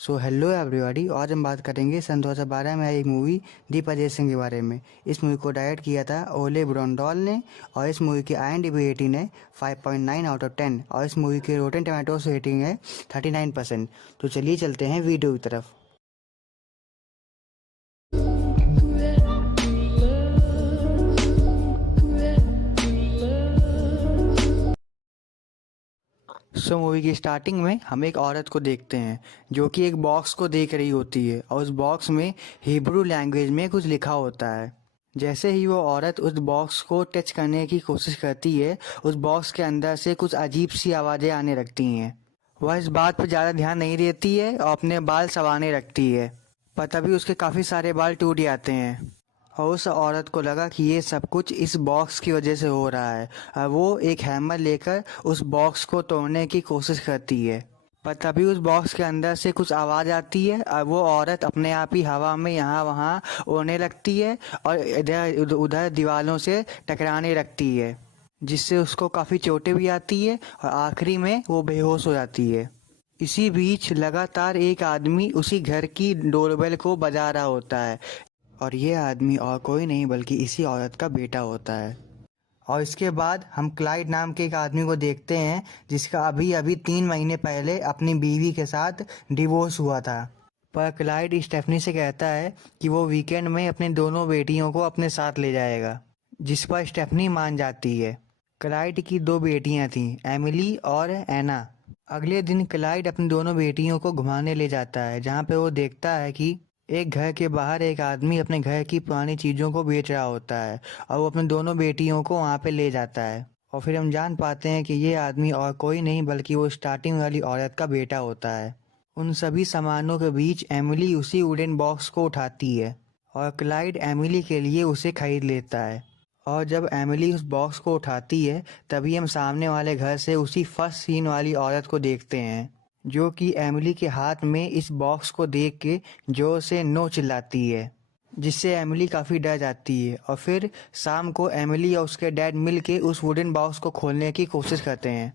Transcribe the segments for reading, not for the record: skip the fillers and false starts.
So hello everybody. आज हम बात करेंगे सन 2012 में आई एक मूवी दीप अजय सिंह के बारे में। इस मूवी को डायरेक्ट किया था ओले ब्रॉन्डॉल ने और इस मूवी की IMDb रेटिंग है 5.9 आउट ऑफ 10 और इस मूवी की रोटेन टोमेटोस रेटिंग है 39%। तो चलिए चलते हैं वीडियो की तरफ। सो मूवी की स्टार्टिंग में हम एक औरत को देखते हैं जो कि एक बॉक्स को देख रही होती है और उस बॉक्स में हिब्रू लैंग्वेज में कुछ लिखा होता है। जैसे ही वो औरत उस बॉक्स को टच करने की कोशिश करती है, उस बॉक्स के अंदर से कुछ अजीब सी आवाज़ें आने लगती हैं। वह इस बात पर ज़्यादा ध्यान नहीं देती है और अपने बाल संवारने लगती है, पर तभी उसके काफ़ी सारे बाल टूट जाते हैं और उस औरत को लगा कि ये सब कुछ इस बॉक्स की वजह से हो रहा है और वो एक हैमर लेकर उस बॉक्स को तोड़ने की कोशिश करती है। पर तभी उस बॉक्स के अंदर से कुछ आवाज़ आती है और वो औरत अपने आप ही हवा में यहाँ वहाँ उड़ने लगती है और इधर उधर दीवारों से टकराने लगती है, जिससे उसको काफ़ी चोटें भी आती है और आखिरी में वो बेहोश हो जाती है। इसी बीच लगातार एक आदमी उसी घर की डोरबेल को बजा रहा होता है और ये आदमी और कोई नहीं बल्कि इसी औरत का बेटा होता है। और इसके बाद हम क्लाइड नाम के एक आदमी को देखते हैं जिसका अभी अभी 3 महीने पहले अपनी बीवी के साथ डिवोर्स हुआ था। पर क्लाइड स्टेफनी से कहता है कि वो वीकेंड में अपनी दोनों बेटियों को अपने साथ ले जाएगा, जिस पर स्टेफनी मान जाती है। क्लाइड की 2 बेटियां थीं, एमिली और एना। अगले दिन क्लाइड अपनी दोनों बेटियों को घुमाने ले जाता है, जहाँ पे वो देखता है कि एक घर के बाहर एक आदमी अपने घर की पुरानी चीज़ों को बेच रहा होता है और वो अपनी दोनों बेटियों को वहाँ पे ले जाता है। और फिर हम जान पाते हैं कि ये आदमी और कोई नहीं बल्कि वो स्टार्टिंग वाली औरत का बेटा होता है। उन सभी सामानों के बीच एमिली उसी वुडन बॉक्स को उठाती है और क्लाइड एमिली के लिए उसे खरीद लेता है। और जब एमिली उस बॉक्स को उठाती है तभी हम सामने वाले घर से उसी फर्स्ट सीन वाली औरत को देखते हैं, जो कि एमिली के हाथ में इस बॉक्स को देख के जोर से नो चिल्लाती है, जिससे एमिली काफ़ी डर जाती है। और फिर शाम को एमिली और उसके डैड मिल के उस वुडन बॉक्स को खोलने की कोशिश करते हैं,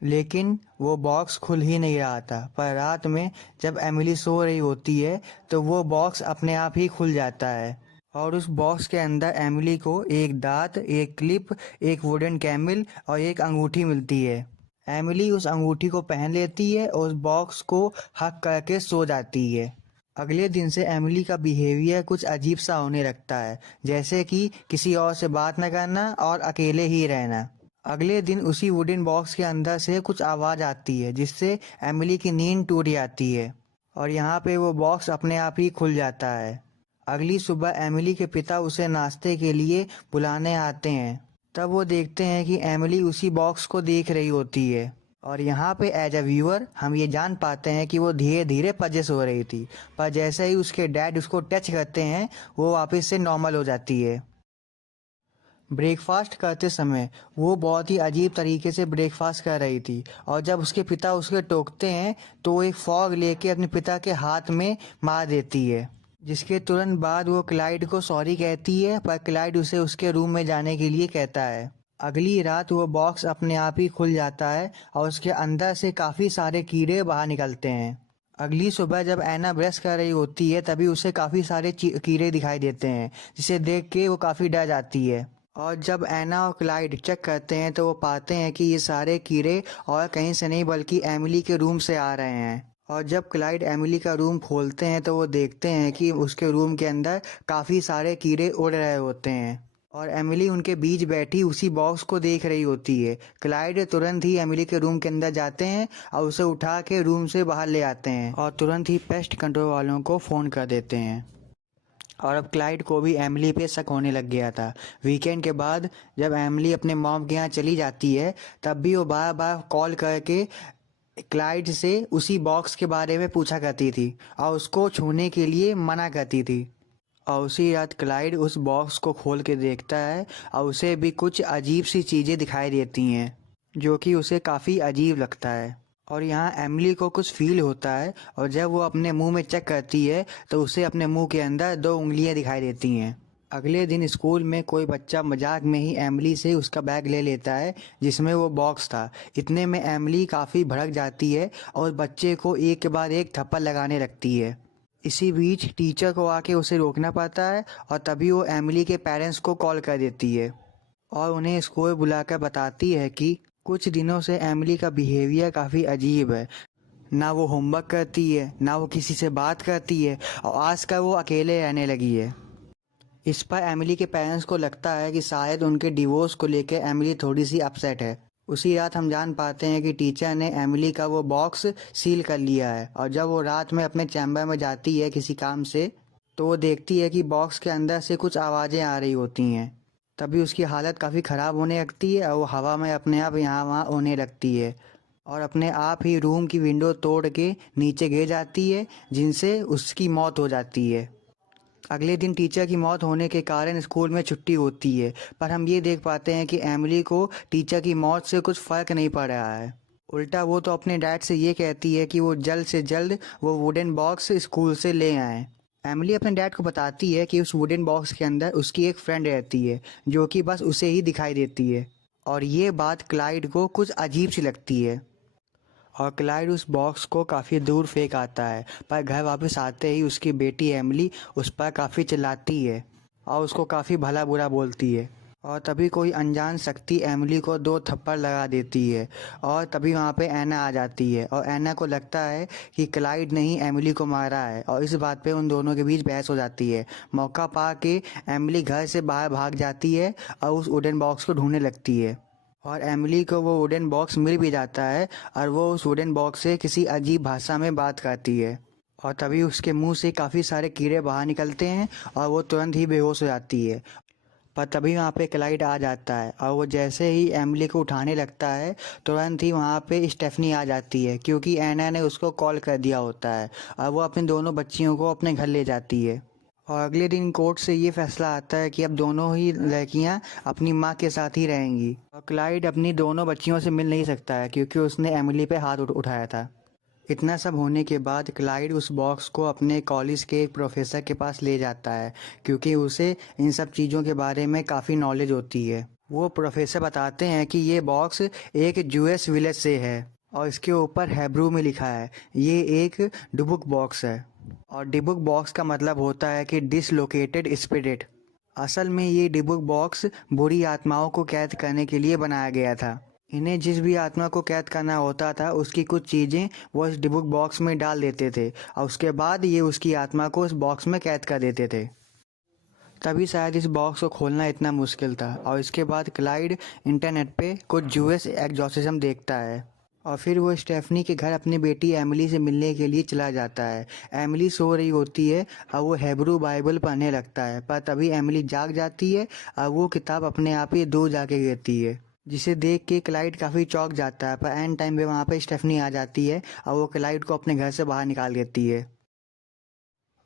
लेकिन वो बॉक्स खुल ही नहीं रहा था। पर रात में जब एमिली सो रही होती है तो वो बॉक्स अपने आप ही खुल जाता है और उस बॉक्स के अंदर एमिली को एक दांत, एक क्लिप, एक वुडन कैमल और एक अंगूठी मिलती है। एमिली उस अंगूठी को पहन लेती है और उस बॉक्स को हक करके सो जाती है। अगले दिन से एमिली का बिहेवियर कुछ अजीब सा होने लगता है, जैसे कि किसी और से बात न करना और अकेले ही रहना। अगले दिन उसी वुडन बॉक्स के अंदर से कुछ आवाज़ आती है, जिससे एमिली की नींद टूट जाती है और यहाँ पे वो बॉक्स अपने आप ही खुल जाता है। अगली सुबह एमिली के पिता उसे नाश्ते के लिए बुलाने आते हैं। तब वो देखते हैं कि एमिली उसी बॉक्स को देख रही होती है और यहाँ पे एज अ व्यूअर हम ये जान पाते हैं कि वो धीरे धीरे पजेस हो रही थी, पर जैसे ही उसके डैड उसको टच करते हैं वो वापस से नॉर्मल हो जाती है। ब्रेकफास्ट करते समय वो बहुत ही अजीब तरीके से ब्रेकफास्ट कर रही थी और जब उसके पिता उसके टोकते हैं तो वो एक फॉग लेके अपने पिता के हाथ में मार देती है, जिसके तुरंत बाद वो क्लाइड को सॉरी कहती है, पर क्लाइड उसे उसके रूम में जाने के लिए कहता है। अगली रात वो बॉक्स अपने आप ही खुल जाता है और उसके अंदर से काफ़ी सारे कीड़े बाहर निकलते हैं। अगली सुबह जब ऐना ब्रश कर रही होती है तभी उसे काफ़ी सारे कीड़े दिखाई देते हैं, जिसे देख के वो काफ़ी डर जाती है। और जब ऐना और क्लाइड चेक करते हैं तो वो पाते हैं कि ये सारे कीड़े और कहीं से नहीं बल्कि एमिली के रूम से आ रहे हैं। और जब क्लाइड एमिली का रूम खोलते हैं तो वो देखते हैं कि उसके रूम के अंदर काफ़ी सारे कीड़े उड़ रहे होते हैं और एमिली उनके बीच बैठी उसी बॉक्स को देख रही होती है। क्लाइड तुरंत ही एमिली के रूम के अंदर जाते हैं और उसे उठा के रूम से बाहर ले आते हैं और तुरंत ही पेस्ट कंट्रोल वालों को फ़ोन कर देते हैं। और अब क्लाइड को भी एमिली पे शक होने लग गया था। वीकेंड के बाद जब एमिली अपने मॉम के यहाँ चली जाती है तब भी वो बार बार कॉल करके क्लाइड से उसी बॉक्स के बारे में पूछा करती थी और उसको छूने के लिए मना करती थी। और उसी रात क्लाइड उस बॉक्स को खोल के देखता है और उसे भी कुछ अजीब सी चीज़ें दिखाई देती हैं, जो कि उसे काफ़ी अजीब लगता है। और यहाँ एमिली को कुछ फील होता है और जब वो अपने मुंह में चेक करती है तो उसे अपने मुंह के अंदर 2 उंगलियां दिखाई देती हैं अगले दिन स्कूल में कोई बच्चा मजाक में ही एमिली से उसका बैग ले लेता है जिसमें वो बॉक्स था। इतने में एमिली काफ़ी भड़क जाती है और बच्चे को एक के बाद एक थप्पड़ लगाने लगती है। इसी बीच टीचर को आके उसे रोकना पड़ता है और तभी वो एमिली के पेरेंट्स को कॉल कर देती है और उन्हें स्कूल बुलाकर बताती है कि कुछ दिनों से एमिली का बिहेवियर काफ़ी अजीब है। ना वो होमवर्क करती है, ना वो किसी से बात करती है और आजकल वो अकेले रहने लगी है। इस पर एमिली के पेरेंट्स को लगता है कि शायद उनके डिवोर्स को लेकर एमिली थोड़ी सी अपसेट है। उसी रात हम जान पाते हैं कि टीचर ने एमिली का वो बॉक्स सील कर लिया है और जब वो रात में अपने चैम्बर में जाती है किसी काम से, तो वो देखती है कि बॉक्स के अंदर से कुछ आवाज़ें आ रही होती हैं। तभी उसकी हालत काफ़ी ख़राब होने लगती है और वो हवा में अपने आप यहाँ वहाँ उड़ने लगती है और अपने आप ही रूम की विंडो तोड़ के नीचे गिर जाती है, जिनसे उसकी मौत हो जाती है। अगले दिन टीचर की मौत होने के कारण स्कूल में छुट्टी होती है, पर हम ये देख पाते हैं कि एमिली को टीचर की मौत से कुछ फ़र्क नहीं पड़ रहा है। उल्टा वो तो अपने डैड से ये कहती है कि वो जल्द से जल्द वो वुडन बॉक्स स्कूल से ले आएँ। एमिली अपने डैड को बताती है कि उस वुडन बॉक्स के अंदर उसकी एक फ्रेंड रहती है जो कि बस उसे ही दिखाई देती है और ये बात क्लाइड को कुछ अजीब सी लगती है और क्लाइड उस बॉक्स को काफ़ी दूर फेंक आता है। पर घर वापस आते ही उसकी बेटी एमिली उस पर काफ़ी चिल्लाती है और उसको काफ़ी भला बुरा बोलती है और तभी कोई अनजान शक्ति एमिली को 2 थप्पड़ लगा देती है और तभी वहाँ पे एना आ जाती है और एना को लगता है कि क्लाइड ने ही एमिली को मारा है और इस बात पे उन दोनों के बीच बहस हो जाती है। मौका पा के एमिली घर से बाहर भाग जाती है और उस वुडन बॉक्स को ढूंढने लगती है और एमिली को वो वुडन बॉक्स मिल भी जाता है और वो उस वुडन बॉक्स से किसी अजीब भाषा में बात करती है और तभी उसके मुंह से काफ़ी सारे कीड़े बाहर निकलते हैं और वो तुरंत ही बेहोश हो जाती है। पर तभी वहाँ पे क्लाइड आ जाता है और वो जैसे ही एमिली को उठाने लगता है तुरंत ही वहाँ पे स्टेफनी आ जाती है क्योंकि एना ने उसको कॉल कर दिया होता है और वो अपने दोनों बच्चियों को अपने घर ले जाती है। और अगले दिन कोर्ट से ये फैसला आता है कि अब दोनों ही लड़कियां अपनी माँ के साथ ही रहेंगी और क्लाइड अपनी दोनों बच्चियों से मिल नहीं सकता है क्योंकि उसने एमिली पे हाथ उठाया था। इतना सब होने के बाद क्लाइड उस बॉक्स को अपने कॉलेज के एक प्रोफेसर के पास ले जाता है क्योंकि उसे इन सब चीज़ों के बारे में काफ़ी नॉलेज होती है। वो प्रोफेसर बताते हैं कि ये बॉक्स एक जूएस विलेज से है और इसके ऊपर हैब्रू में लिखा है ये एक डुबुक बॉक्स है और डिबुक बॉक्स का मतलब होता है कि डिसलोकेटेड स्पिरिट। असल में ये डिबुक बॉक्स बुरी आत्माओं को कैद करने के लिए बनाया गया था। इन्हें जिस भी आत्मा को कैद करना होता था उसकी कुछ चीज़ें वो इस डिबुक बॉक्स में डाल देते थे और उसके बाद ये उसकी आत्मा को उस बॉक्स में कैद कर देते थे। तभी शायद इस बॉक्स को खोलना इतना मुश्किल था और इसके बाद क्लाइड इंटरनेट पे कुछ जूएस एग्जॉर्सिज्म देखता है और फिर वो स्टेफनी के घर अपनी बेटी एमिली से मिलने के लिए चला जाता है। एमिली सो रही होती है और वो हेब्रू बाइबल पढ़ने लगता है पर तभी एमिली जाग जाती है और वो किताब अपने आप ही दूर जाके गिरती है जिसे देख के क्लाइड काफ़ी चौंक जाता है। पर एंड टाइम पे वहाँ पे स्टेफनी आ जाती है और वो क्लाइड को अपने घर से बाहर निकाल देती है।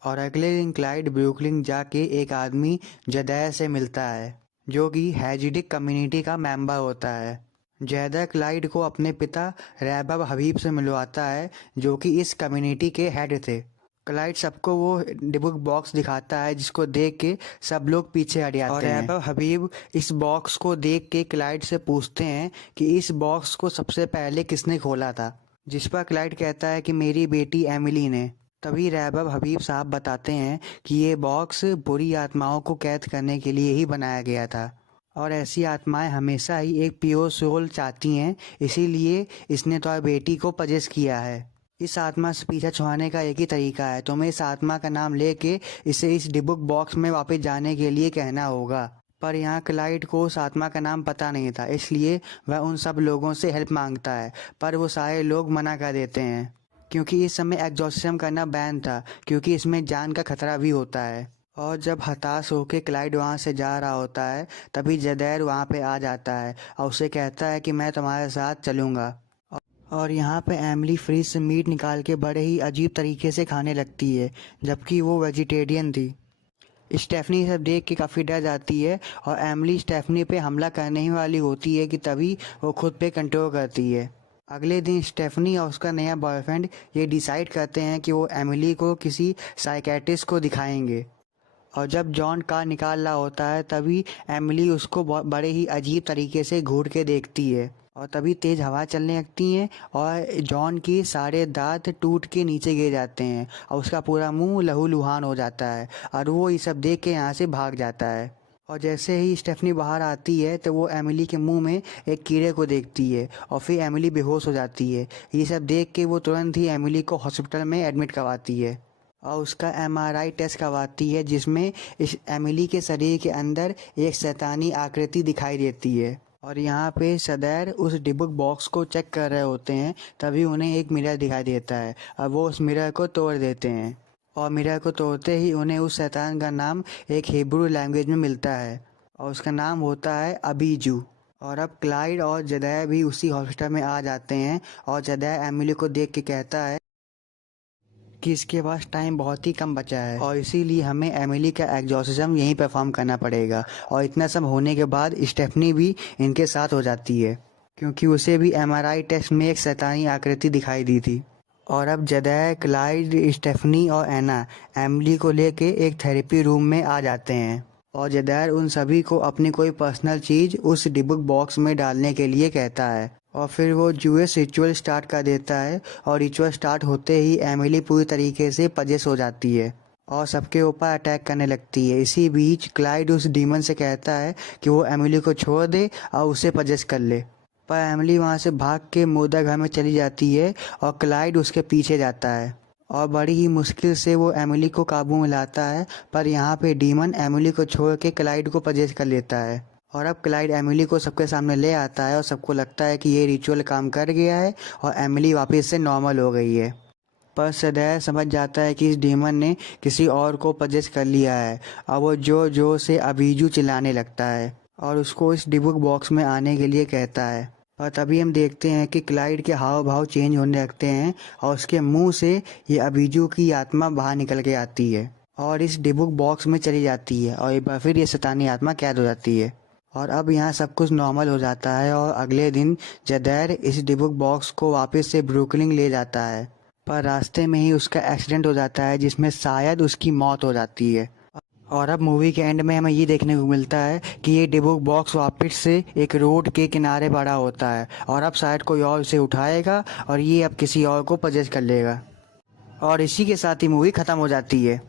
और अगले दिन क्लाइड ब्रुकलिन जाके एक आदमी जदैर से मिलता है जो कि हैजिडिक कम्युनिटी का मेंबर होता है। जैदर क्लाइड को अपने पिता रैबब हबीब से मिलवाता है जो कि इस कम्युनिटी के हेड थे। क्लाइड सबको वो डिबुक बॉक्स दिखाता है जिसको देख के सब लोग पीछे हट जाते हैं और रैबब हबीब इस बॉक्स को देख के क्लाइड से पूछते हैं कि इस बॉक्स को सबसे पहले किसने खोला था, जिस पर क्लाइड कहता है कि मेरी बेटी एमिली ने। तभी रैबब हबीब साहब बताते हैं कि ये बॉक्स बुरी आत्माओं को कैद करने के लिए ही बनाया गया था और ऐसी आत्माएं हमेशा ही एक प्योर सोल चाहती हैं, इसीलिए इसने तो बेटी को पजेस किया है। इस आत्मा से पीछा छुड़ाने का एक ही तरीका है, तुम्हें इस आत्मा का नाम लेके इसे इस डिबुक बॉक्स में वापस जाने के लिए कहना होगा। पर यहाँ क्लाइड को उस आत्मा का नाम पता नहीं था, इसलिए वह उन सब लोगों से हेल्प मांगता है पर वो सारे लोग मना कर देते हैं क्योंकि इस समय एग्जॉर्सिज्म करना बैन था क्योंकि इसमें जान का खतरा भी होता है। और जब हताश होकर क्लाइड वहाँ से जा रहा होता है तभी जदैर वहाँ पे आ जाता है और उसे कहता है कि मैं तुम्हारे साथ चलूँगा। और यहाँ पे एमिली फ्रिज से मीट निकाल के बड़े ही अजीब तरीके से खाने लगती है जबकि वो वेजिटेरियन थी। स्टेफनी सब देख के काफ़ी डर जाती है और एमिली स्टेफनी पे हमला करने ही वाली होती है कि तभी वो खुद पे कंट्रोल करती है। अगले दिन स्टेफनी और उसका नया बॉयफ्रेंड ये डिसाइड करते हैं कि वो एमिली को किसी साइकेट्रिस्ट को दिखाएंगे और जब जॉन कार निकाल रहा होता है तभी एमिली उसको बड़े ही अजीब तरीके से घूर के देखती है और तभी तेज हवा चलने लगती है और जॉन के सारे दांत टूट के नीचे गिर जाते हैं और उसका पूरा मुंह लहूलुहान हो जाता है और वो ये सब देख के यहाँ से भाग जाता है। और जैसे ही स्टेफनी बाहर आती है तो वो एमिली के मुंह में एक कीड़े को देखती है और फिर एमिली बेहोश हो जाती है। ये सब देख के वो तुरंत ही एमिली को हॉस्पिटल में एडमिट करवाती है और उसका एमआरआई टेस्ट करवाती है जिसमें इस एमिली के शरीर के अंदर एक शैतानी आकृति दिखाई देती है। और यहाँ पे सदैर उस डिबुक बॉक्स को चेक कर रहे होते हैं तभी उन्हें एक मिरर दिखाई देता है और वो उस मिरर को तोड़ देते हैं और मिरर को तोड़ते ही उन्हें उस शैतान का नाम एक हिब्रू लैंग्वेज में मिलता है और उसका नाम होता है अबीजू। और अब क्लाइड और जदैह भी उसी हॉस्पिटल में आ जाते हैं और जदैह एमिली को देख के कहता है कि इसके पास टाइम बहुत ही कम बचा है और इसीलिए हमें एमिली का एग्जॉर्सिज्म यहीं परफॉर्म करना पड़ेगा। और इतना सब होने के बाद स्टेफनी भी इनके साथ हो जाती है क्योंकि उसे भी एमआरआई टेस्ट में एक शैतानी आकृति दिखाई दी थी। और अब जदैह, क्लाइड, स्टेफनी और एना एमिली को लेके एक थेरेपी रूम में आ जाते हैं और जदैह उन सभी को अपनी कोई पर्सनल चीज़ उस डिबुक बॉक्स में डालने के लिए कहता है और फिर वो जूस रिचुअल स्टार्ट कर देता है और रिचुअल स्टार्ट होते ही एमिली पूरी तरीके से पजेस हो जाती है और सबके ऊपर अटैक करने लगती है। इसी बीच क्लाइड उस डीमन से कहता है कि वो एमिली को छोड़ दे और उसे पजेस कर ले, पर एमिली वहाँ से भाग के मुर्दा घर में चली जाती है और क्लाइड उसके पीछे जाता है और बड़ी ही मुश्किल से वो एमिली को काबू में लाता है। पर यहाँ पे डीमन एमिली को छोड़ के क्लाइड को पजेस कर लेता है और अब क्लाइड एमिली को सबके सामने ले आता है और सबको लगता है कि ये रिचुअल काम कर गया है और एमिली वापस से नॉर्मल हो गई है। पर सदैव समझ जाता है कि इस डीमन ने किसी और को पजेस कर लिया है और वो जोर जोर से अबीजू चिल्लाने लगता है और उसको इस डिबुक बॉक्स में आने के लिए कहता है। और तभी हम देखते हैं कि क्लाइड के हाव भाव चेंज होने लगते हैं और उसके मुंह से ये अबीजू की आत्मा बाहर निकल के आती है और इस डिबुक बॉक्स में चली जाती है और एक बार फिर ये शैतानी आत्मा कैद हो जाती है। और अब यहाँ सब कुछ नॉर्मल हो जाता है और अगले दिन जदैर इस डिबुक बॉक्स को वापस से ब्रुकलिन ले जाता है, पर रास्ते में ही उसका एक्सीडेंट हो जाता है जिसमें शायद उसकी मौत हो जाती है। और अब मूवी के एंड में हमें ये देखने को मिलता है कि ये डिबुक बॉक्स वापस से एक रोड के किनारे पड़ा होता है और अब शायद कोई और इसे उठाएगा और ये अब किसी और को पजेस कर लेगा और इसी के साथ ही मूवी ख़त्म हो जाती है।